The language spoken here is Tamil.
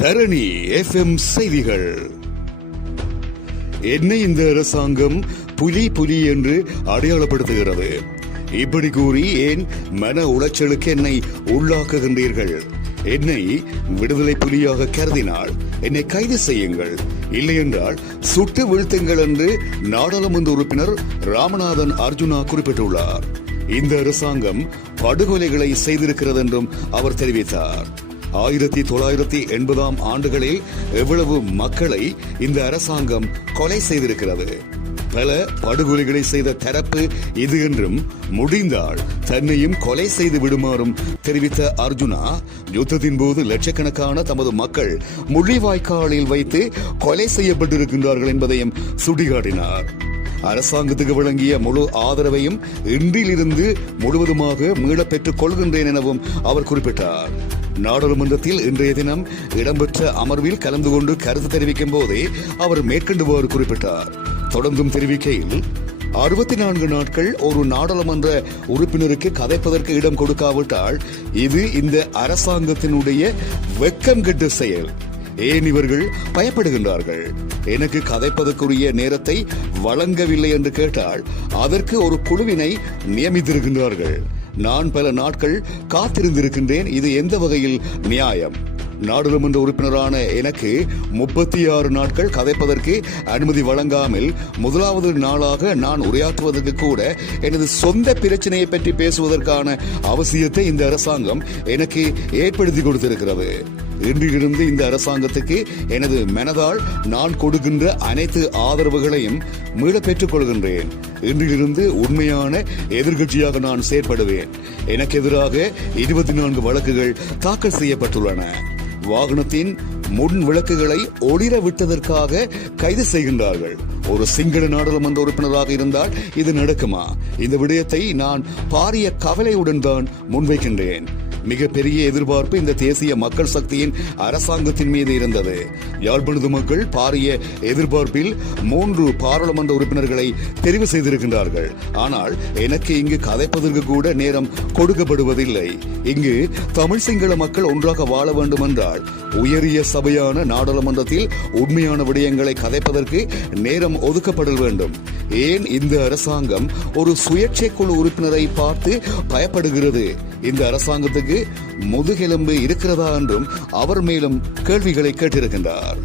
தரணி FM செய்திகள். என்னை இந்த அரசாங்கம் புலி என்று அடையாளப்படுத்துகிறது. இப்படி கூறி ஏன் மன உளைச்சலுக்கு என்னை உள்ளாக்குகின்றீர்கள்? என்னை விடுதலை புலியாக கருதினால் என்னை கைது செய்யுங்கள், இல்லையென்றால் சுட்டு வீழ்த்துங்கள் என்று நாடாளுமன்ற உறுப்பினர் ராமநாதன் அர்ஜுனா குறிப்பிட்டுள்ளார். இந்த அரசாங்கம் படுகொலைகளை செய்திருக்கிறது என்றும் அவர் தெரிவித்தார். 1980 ஆண்டுகளில் எவ்வளவு மக்களை இந்த அரசாங்கம் கொலை செய்திருக்கிறது. பல படுகொலைகளை செய்த தரப்பு இது என்றும் முடிந்தால் தன்னையும் கொலை செய்து விடுமாறும் தெரிவித்த அர்ஜுனா, யுத்தத்தின் போது லட்சக்கணக்கான தமது மக்கள் முள்ளிவாய்க்காலில் வைத்து கொலை செய்யப்பட்டிருக்கின்றார்கள் என்பதையும் சுட்டிக்காட்டினார். அரசாங்கத்துக்கு வழங்கிய முழு ஆதரவையும் இன்றிலிருந்து முழுவதுமாக மீள பெற்றுக் கொள்கின்றேன் எனவும் அவர் குறிப்பிட்டார். நாடாளுமன்றத்தில் இன்றைய தினம் இடம்பெற்ற அமர்வில் கலந்து கொண்டு கருத்து தெரிவிக்கும் போதே அவர் மேற்கொண்டுவாறு குறிப்பிட்டார். தொடர்ந்தும் தெரிவிக்கையில், 64 நாட்கள் ஒரு நாடாளுமன்ற உறுப்பினருக்கு கதைப்பதற்கு இடம் கொடுக்காவிட்டால் இது இந்த அரசாங்கத்தினுடைய வெக்கம் கெட்ட செயல். ஏன் இவர்கள் பயப்படுகின்றார்கள்? எனக்கு கதைப்பதற்குரிய நேரத்தை வழங்கவில்லை என்று கேட்டால் அதற்கு ஒரு குழுவினை நியமித்திருக்கின்றார்கள். நான் பல நாட்கள் காத்திருந்திருக்கின்றேன். இது எந்த வகையில் நியாயம்? நாடாளுமன்ற உறுப்பினரான எனக்கு 36 நாட்கள் கதைப்பதற்கு அனுமதி வழங்காமல் முதலாவது நாளாக நான் உரையாற்றுவதற்கு கூட எனது சொந்த பிரச்சனையை பற்றி பேசுவதற்கான அவசியத்தை இந்த அரசாங்கம் எனக்கு ஏற்படுத்தி கொடுத்திருக்கிறது. இன்றிலிருந்து இந்த அரசாங்கத்துக்கு எனது மனதால் நான் கொடுக்கின்ற அனைத்து ஆதரவுகளையும் மீள பெற்றுக் கொள்கின்றேன். இன்றிலிருந்து உண்மையான எதிர்கட்சியாக நான் செயற்படுவேன். எனக்கு எதிராக 24 வழக்குகள் தாக்கல் செய்யப்பட்டுள்ளன. வாகனத்தின் முன் விளக்குகளை ஒளிர விட்டதற்காக கைது செய்கின்றார்கள். ஒரு சிங்கள நாடாளுமன்ற உறுப்பினராக இருந்தால் இது நடக்குமா? இந்த விடயத்தை நான் பாரிய கவலையுடன் தான் முன்வைக்கின்றேன். மிகப்பெரிய எதிர்பார்ப்பு இந்த தேசிய மக்கள் சக்தியின் அரசாங்கத்தின் மீது இருந்தது. யாழ்ப்பாணத்து மக்கள் பாரிய எதிர்பார்ப்பில் 3 பாராளுமன்ற உறுப்பினர்களை தெரிவு செய்திருக்கின்றார்கள். ஆனால் எனக்கு இங்கு கதைப்பதற்கு கூட நேரம் கொடுக்கப்படுவதில்லை. இங்கு தமிழ் சிங்கள மக்கள் ஒன்றாக வாழ வேண்டும் என்றால் உயரிய சபையான நாடாளுமன்றத்தில் உண்மையான விடயங்களை கதைப்பதற்கு நேரம் ஒதுக்கப்பட வேண்டும். ஏன் இந்த அரசாங்கம் ஒரு சுயேட்சை குழு உறுப்பினரை பார்த்து பயப்படுகிறது? இந்த அரசாங்கத்துக்கு முதுகெலும்பு இருக்கிறதா என்றும் அவர் மேலும் கேள்விகளை கேட்டிருக்கின்றார்.